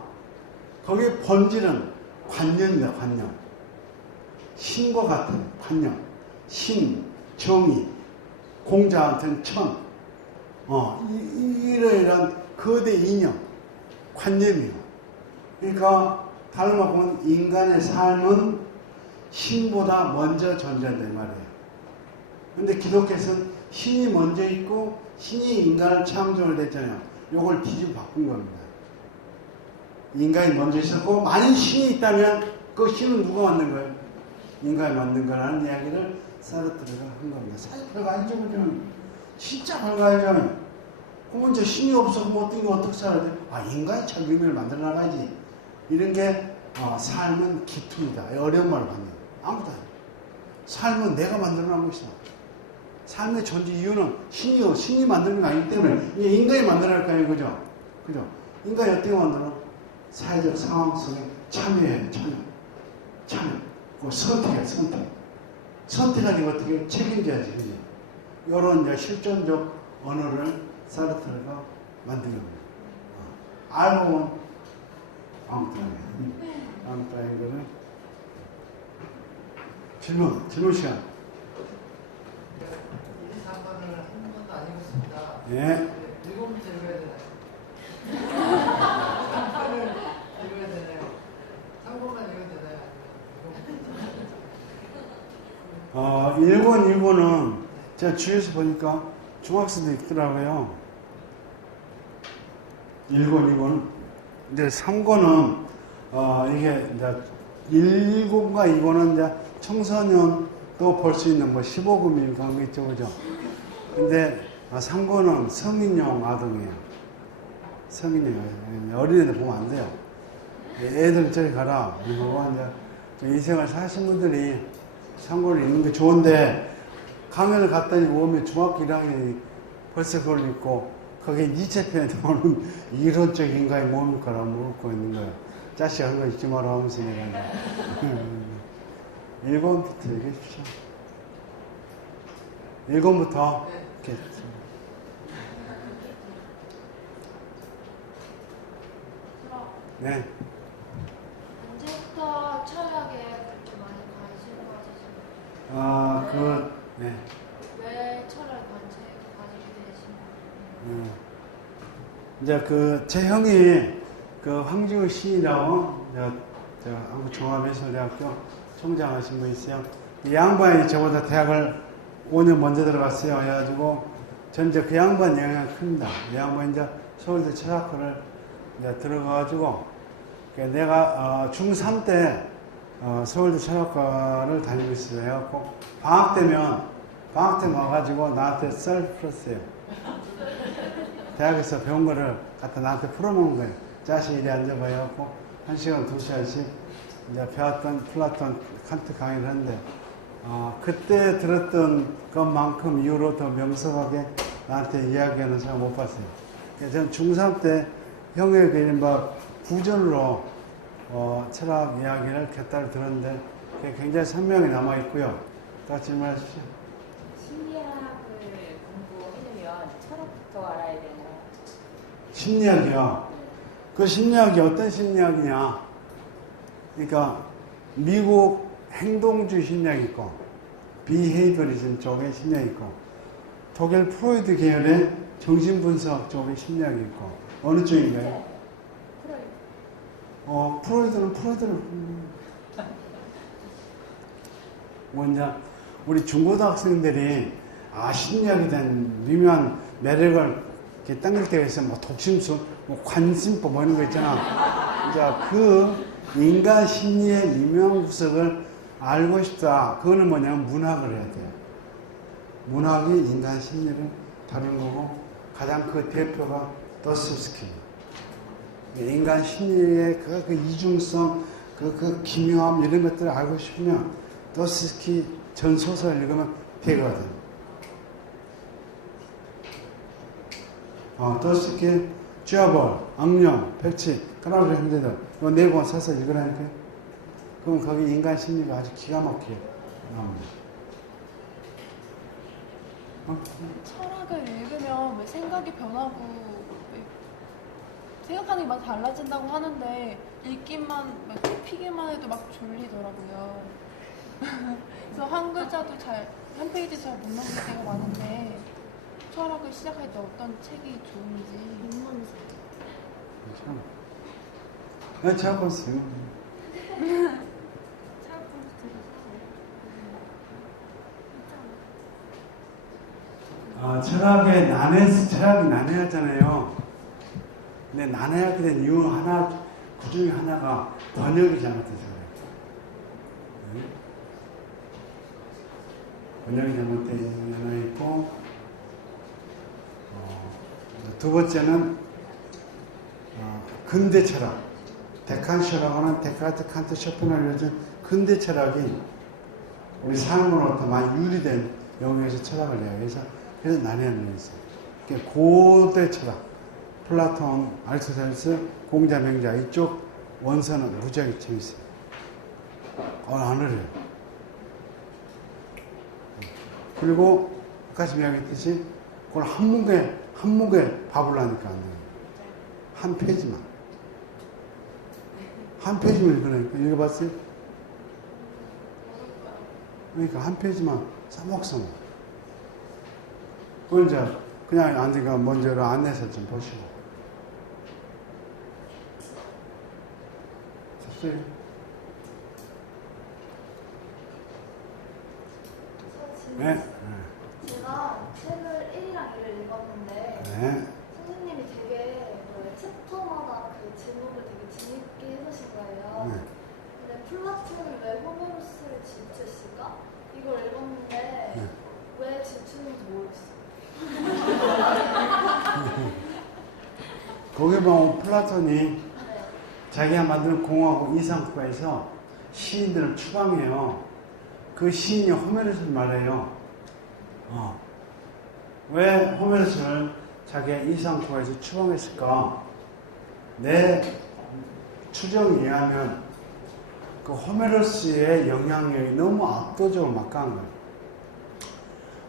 거기에 본질은 관념입니다. 관념. 신과 같은 관념. 신, 정의, 공자한테는 천. 이러이러한 거대 이념, 관념이에요. 그러니까 다른 말 보면 인간의 삶은 신보다 먼저 존재한다 이 말이에요. 근데 기독교에서는 신이 먼저 있고 신이 인간을 창조를 했잖아요. 요걸 뒤집어 바꾼 겁니다. 인간이 먼저 있었고 만일 신이 있다면 그 신은 누가 만든 거예요? 인간이 만든 거라는 이야기를 사르트르가 한 겁니다. 사실 별거 아니죠. 진짜 별거 아니죠. 그러면 이제 신이 없어 뭐 어떻게 살아야 돼? 인간이 참 의미를 만들어 나가야지. 이런 게 삶은 기투입니다. 어려운 말을 받는 아무도 아니에요. 삶은 내가 만들어 놓은 것이다. 삶의 존재 이유는 신이 만드는 거 아니기 때문에 인간이 만들어야 할 거 아니에요. 그죠? 그죠? 인간이 어떻게 만드는? 사회적 상황 속에 참여해, 참여. 그 선택해. 선택하니까 어떻게 책임져야지, 그지? 요런 이제 실존적 언어를 사르트르가 만든 겁니다. 알고 보면 아무것도 안 해요. 아무것도 아닌 거는 질문 시간. 1, 4번을 한 번도 안 읽었습니다. 예. 1번부터 읽어야 되나요? 3번을 읽어야 되나요? 3번만 읽어도 되나요? 1권, 2권은 제가 주위에서 보니까 중학생도 있더라고요. 1권, 2권은. 근데 3권은, 이게 이제 1권과 2권은 이제 청소년도 볼 수 있는 뭐 15금일 그런 거 있죠, 그죠? 근데 3권은 성인용 아동이에요. 성인용. 어린애들 보면 안 돼요. 애들 저리 가라. 이거 이제 인생을 사신 분들이 3권을 읽는 게 좋은데, 강연을 갔더니 오면 중학교 1학년이 벌써 그걸 읽고, 거기에 니체 편에 나오는 이론적 인간이 뭡니까라고 물고 있는 거예요. 자식아, 그거 읽지 마라 하면서 내가 이제. 1권부터 얘기해 주시죠. 1권부터. 이렇게. 네. 언제부터 철학에 그렇게 많이 관심을 가지신 거예요? 네. 왜 철학 관심을 가지게 되신 거예요? 이제 제 형이 황지우 시인이라고, 한국 종합예술대학교 총장하신 분 있어요. 이 양반이 저보다 대학을 5년 먼저 들어갔어요. 그래가지고, 전 이제 그 양반 영향이 큽니다. 이 양반이 이제 서울대 철학과를 이제 들어가가지고, 내가 중3 때 서울대 철학과를 다니고 있어요. 해갖고, 방학 때면 와가지고 나한테 썰 풀었어요. 대학에서 배운 거를 갖다 나한테 풀어놓은 거예요. 자식 이리 앉아봐 해갖고, 1시간, 2시간씩 이제 배웠던 플라톤, 칸트 강의를 했는데, 그때 들었던 것만큼 이후로 더 명석하게 나한테 이야기하는 사람 못 봤어요. 저는 중3 때 형의 그 이른바 구절로 철학 이야기를 곁다리 들었는데, 그게 굉장히 선명히 남아있고요. 다 질문하십시오. 심리학을 공부하려면 철학부터 알아야 되나요? 심리학이요. 그 심리학이 어떤 심리학이냐. 그러니까 미국 행동주의 심리학이 있고 비헤이버리즘 쪽의 심리학이 있고 독일 프로이드 계열의 정신분석 쪽의 심리학이 있고 어느 쪽인가요? 프로이드는 뭐냐 우리 중고등학생들이 심리학에 대한 미묘한 매력을 이렇게 당길 때가 있어요. 뭐 독심술, 뭐 관심법 뭐 이런 거 있잖아. 이제 그 인간 심리의 미묘한 구석을 알고 싶다. 그거는 뭐냐면 문학을 해야 돼요. 문학이 인간 심리를 다루는 거고 가장 그 대표가 도스토옙스키. 인간 심리의 그 이중성, 그 기묘함 이런 것들을 알고 싶으면 도스토옙스키 전 소설을 읽으면 되거든. 도스토옙스키, 쥐어벌, 악령, 백치, 까라르 형제들 이거 4권 사서 읽으라니까요. 그럼 거기 인간 심리가 아주 기가 막히게 나옵니다. 철학을 읽으면 왜 생각이 변하고 생각하는 게 막 달라진다고 하는데 읽기만 피기만 해도 막 졸리더라고요. 그래서 한 글자도 한 페이지 잘 못 넘길 때가 많은데 철학을 시작할 때 어떤 책이 좋은지. 괜찮아. 잘 봤어요. 철학이 난해하잖아요. 근데 난해하게 된 이유 그 중에 하나가 번역이 잘못돼서 그래요. 번역이 잘못된 이유 하나 있고, 두 번째는, 근대 철학. 데칸시라고는 데카르트, 칸트, 쇼펜하우어를 이뤄진 근대 철학이 우리 삶으로부터 많이 유리된 영역에서 철학을 해요. 그래서 난해한 면이 있어요. 고대 철학, 플라톤, 아리스토텔레스, 공자, 명자 이쪽 원서는 무지하게 재밌어요. 안 어려요. 그리고 아까 이야기했듯이 그걸 한 목에 밥을 하니까 안 돼요. 한 페이지만. 한 페이지만 읽으니까 읽어봤어요? 그러니까 한 페이지만 써먹써먹. 그걸 이제 그냥 안되니까 먼저 안내서 좀 보시고. 됐어요? 네. 제가 책을 1이랑 2를 읽었는데 네. 선생님이 되게 챕터마다 그 제목을 되게 재밌게 해주신 거예요. 네. 근데 플라톤은 왜 호메로스를 질투했을까? 이걸 읽었는데 네. 왜 질투했는지 모르겠어요. 거기 보면 플라톤이 네. 자기가 만든 공화국 이상국가에서 시인들을 추방해요. 그 시인이 호메로스를 말해요. 왜 호메로스를 자기가 이상국가에서 추방했을까? 내 추정에 의하면 그 호메로스의 영향력이 너무 압도적으로 막강한 거예요.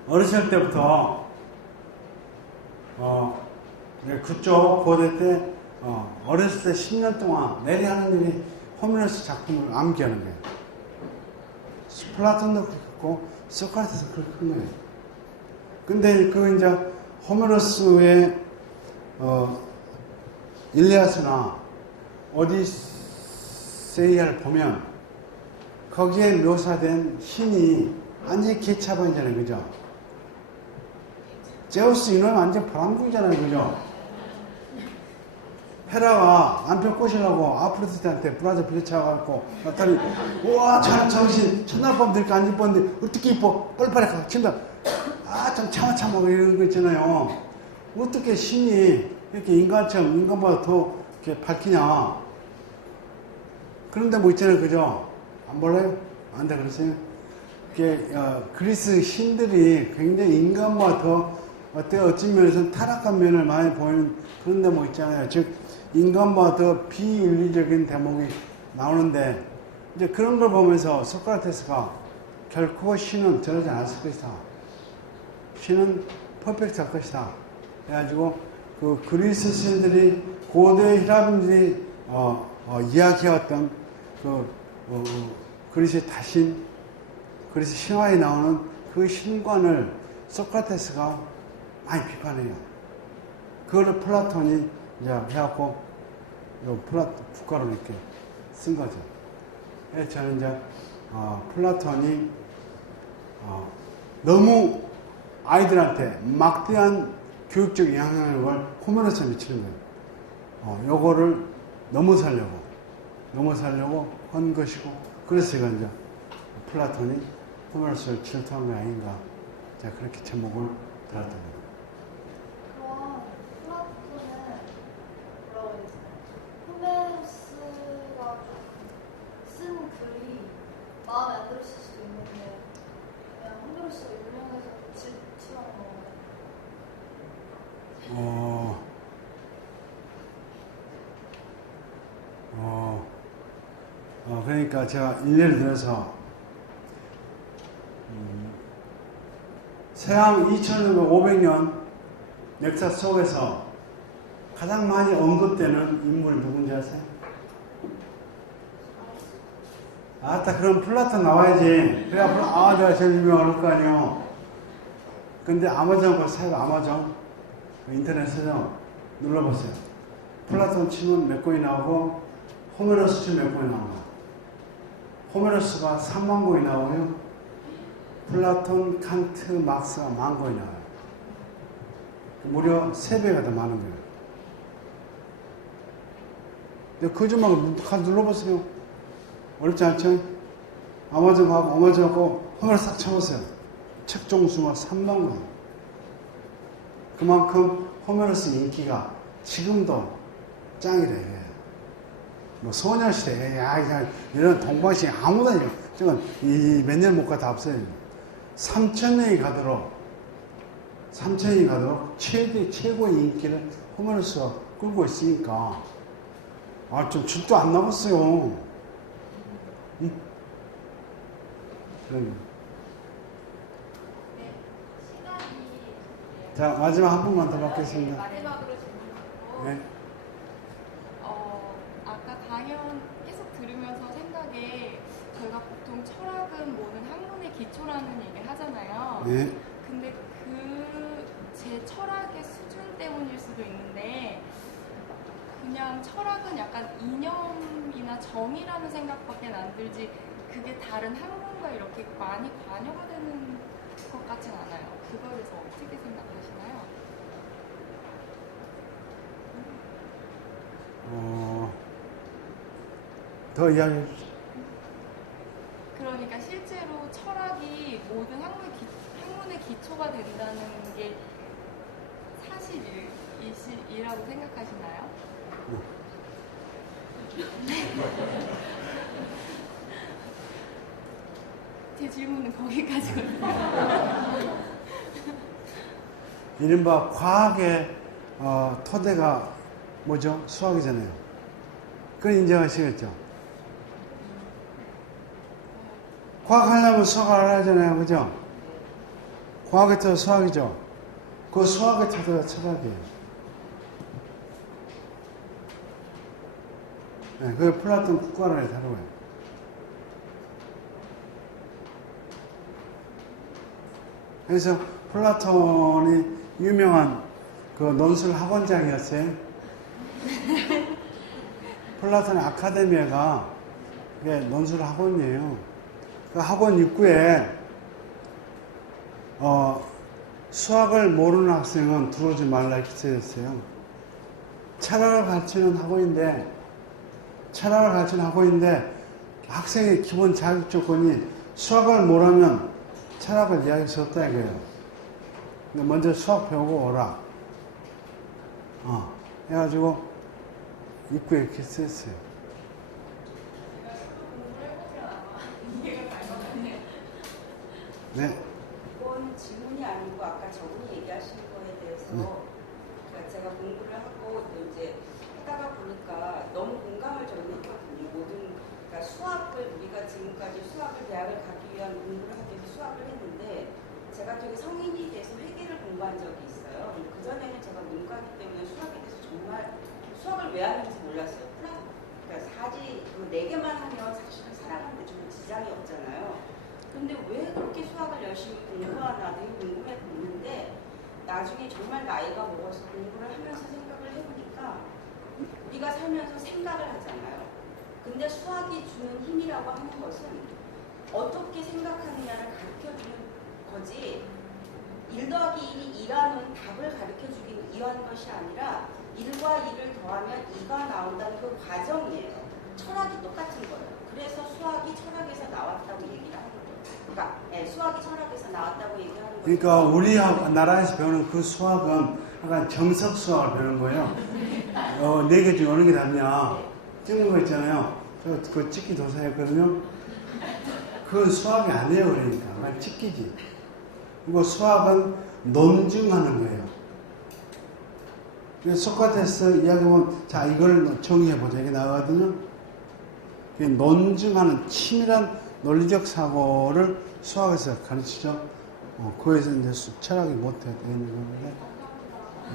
어렸을 때부터 그쪽 고대 때 어렸을 때 10년 동안 내리 하느님이 호메로스 작품을 암기하는 거예요. 플라톤도 그렇게 했고 소크라테스도 그렇게 한 거예요. 근데 그 이제 호메로스의 일리아스나 오디세이아를 보면 거기에 묘사된 신이 완전히 개차반이잖아요, 그죠? 제우스 이놈은 완전 바람둥이잖아요, 그죠? 헤라가 남편 꼬시려고 아프로디테한테 브라자 빌려차가지고 나타니 우와 정신 첫날 밤 되니까 안 이뻤는데 어떻게 이뻐 빨리빨리 가 친다. 좀 참아 이런 거 있잖아요. 어떻게 신이 이렇게 인간처럼 인간보다 더 이렇게 밝히냐. 그런데 뭐 있잖아요, 그죠? 안 볼래요? 안 돼 그러세요? 그리스 신들이 굉장히 인간보다 더 어떤 면에서는 타락한 면을 많이 보이는 그런 데 뭐 있잖아요. 즉 인간보다 더 비윤리적인 대목이 나오는데 이제 그런 걸 보면서 소크라테스가 결코 신은 저러지 않았을 것이다. 신은 퍼펙트할 것이다. 그래가지고 그 그리스 신들이 고대 히라민들이 이야기해왔던 그리스의 다신, 그리스 신화에 나오는 그 신관을 소크라테스가 많이 비판해요. 그거를 플라톤이 이제 해갖고 국가로 이렇게 쓴 거죠. 그래서 저는 이제 플라톤이 너무 아이들한테 막대한 교육적 영향력을 호메로스에 미치는 거예요. 요거를 넘어서려고 한 것이고, 그래서 제가 이제 플라톤이 호메로스를 질투한 게 아닌가, 제가 그렇게 제목을 달았던 겁니다. 그럼 플라톤은 뭐라고 해야 되나? 호메로스가 쓴 글이 마음에 안 들었을 수도 있는데 그냥 호메로스가 유명해서 질투하는 거예요. 그러니까 제가 예를 들어서 서양 2500년 역사 속에서 가장 많이 언급되는 인물이 누군지 아세요? 그럼 플라톤 나와야지. 그래야 내가 제일 유명할 거 아니에요. 근데 아마존 사요. 아마존 인터넷에서 눌러보세요. 플라톤 치면 몇 권이 나오고 호메로스 치면 몇 권이 나오나. 호메로스가 3만 권이 나오고요. 플라톤, 칸트, 막스가 10,000권이 나와요. 무려 3배가 더 많은 거예요. 그 점만 가서 눌러보세요. 어렵지 않죠? 아마존하고 호메로스 싹 쳐보세요. 책 종수가 3만 권. 그만큼 호메로스 인기가 지금도 짱이래. 뭐 소녀시대, 이런 동방시 아무도 아니에요. 지금 몇 년 못 가 다 없어요. 3,000년이 가도록 최고의 인기를 호메로스가 끌고 있으니까 좀 줄도 안 남았어요. 응? 그럼. 네, 시간이 자, 마지막 한 분만 더 받겠습니다. 마지막으로 질문 받고 네. 아까 강연 계속 들으면서 생각에 저희가 보통 철학은 모든 학문의 기초라는 얘기를 하잖아요. 네. 근데 제 철학의 수준 때문일 수도 있는데 그냥 철학은 약간 이념이나 정의라는 생각밖에 안 들지 그게 다른 학문과 이렇게 많이 관여가 되는 것 같진 않아요. 그거에 대해서 어떻게 생각하시나요? 더 이야기해 주시죠. 그러니까 실제로 철학이 모든 학문의 기초가 된다는 게 사실이라고 생각하시나요? 제 질문은 거기까지거든요. 이른바 과학의 토대가 뭐죠? 수학이잖아요. 그건 인정하시겠죠? 과학 하려면 수학을 알아야 하잖아요. 그죠? 과학의 토대 수학이죠? 그 수학의 토대가 철학이에요. 네, 그게 플라톤 국가론에 다루고요. 그래서 플라톤이 유명한 그 논술 학원장이었어요. 플라톤의 아카데미아가 그게 논술 학원이에요. 그 학원 입구에 수학을 모르는 학생은 들어오지 말라 이렇게 써있어요. 철학을 가르치는 학원인데 학생의 기본 자격 조건이 수학을 모르면 철학을 이해할 수 없다 이거예요. 먼저 수학 배우고 오라. 해가지고 입구에 이렇게 썼어요. 네. 이건 질문이 아니고 아까 저분이 얘기하신 거에 대해서 그러니까 제가 공부를 하고 또 이제 하다가 보니까 너무 공감을 저는 했거든요. 그러니까 수학을 우리가 지금까지 수학을 대학을 가기 위한 공부를 하기 위해서 수학을 했는데 제가 되게 성인이 돼서 회계를 공부한 적이 있어요. 근데 그전에는 제가 문과기 때문에 수학에 대해서 정말 수학을 왜 하는지 몰랐어요. 그러니까 사지 그 4개만 하면 사실은 살아가는데 정말 지장이 없잖아요. 근데 왜 그렇게 수학을 열심히 공부하나 되게 궁금했는데 나중에 정말 나이가 먹어서 공부를 하면서 생각을 해보니까 우리가 살면서 생각을 하잖아요. 근데 수학이 주는 힘이라고 하는 것은 어떻게 생각하느냐를 가르쳐주는 거지 1 더하기 1이 2라는 답을 가르쳐주기 위한 것이 아니라 1과 2를 더하면 2가 나온다는 그 과정이에요. 철학이 똑같은 거예요. 그래서 수학이 철학에서 나왔다고 얘기를 하는 거예요. 그러니까 수학이 철학에서 나왔다고 얘기하는 거예요. 그러니까 우리 나라에서 배우는 그 수학은 약간 정석 수학을 배우는 거예요. 4개 중에 어느 게 답냐 찍는 거 있잖아요. 그 찍기 도사였거든요. 그건 수학이 아니에요. 그러니까 그냥 찍기지. 그리고 수학은 논증하는 거예요. 그래서 소크라테스 이야기하면 자 이걸 정의해보자 이게 나오거든요. 논증하는 치밀한 논리적 사고를 수학에서 가르치죠. 그에서 이제 철학이 못해 되는 겁니다.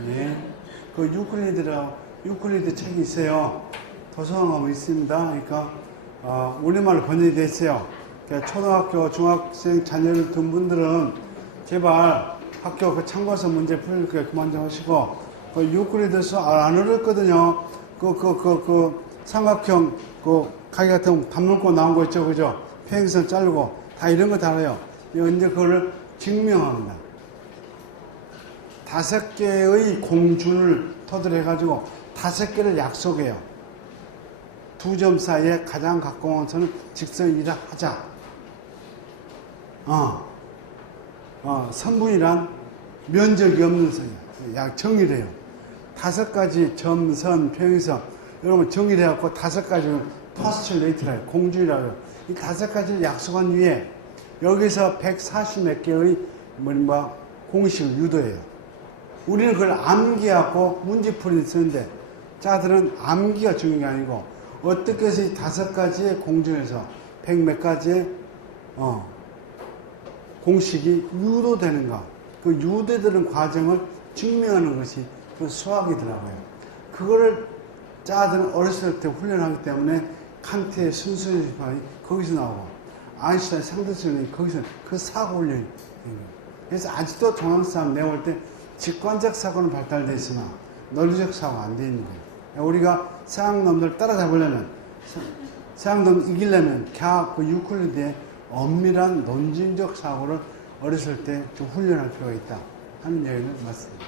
예. 그 유클리드 책이 있어요. 도서관 가면 있습니다. 그러니까 우리말로 번역이 됐어요. 그러니까 초등학교, 중학생 자녀를 둔 분들은 제발 학교 그 참고서 문제 풀 거 그만 좀 하시고 그 유클리드서 안 어렵거든요. 그 삼각형 그 가게 같은 거 밥 먹고 나온 거 있죠, 그죠? 평행선 자르고 다 이런 거 다 알아요. 이제 그거를 증명합니다. 5개의 공준을 토대로 해가지고 5개를 약속해요. 2점 사이에 가장 가까운 선은 직선이라 하자. 선분이란 면적이 없는 선이야. 정의를 해요. 5가지 점선, 평행선. 여러분 정의를 해갖고 5가지 포스츄레이트라 해요. 공준이라고 해요. 이 5가지를 약속한 후에 여기서 140몇 개의 공식을 유도해요. 우리는 그걸 암기하고 문제풀이 쓰는데 자들은 암기가 중요한 게 아니고 어떻게 해서 이 5가지의 공정에서 100몇 가지의 공식이 유도되는가, 그 유도되는 과정을 증명하는 것이 그 수학이더라고요. 그거를 자들은 어렸을 때 훈련하기 때문에 칸트의 순수주의 거기서 나오고 아인슈타인 상대성이 거기서 그 사고 훈련이 그래서 아직도 중앙사람 내가 볼 때 직관적 사고는 발달되어 있으나 논리적 사고가 안 돼 있는 거예요. 우리가 서양 놈들 따라잡으려면 서양 놈 이기려면 그 유클리드의 엄밀한 논증적 사고를 어렸을 때 좀 훈련할 필요가 있다 하는 얘기는 맞습니다.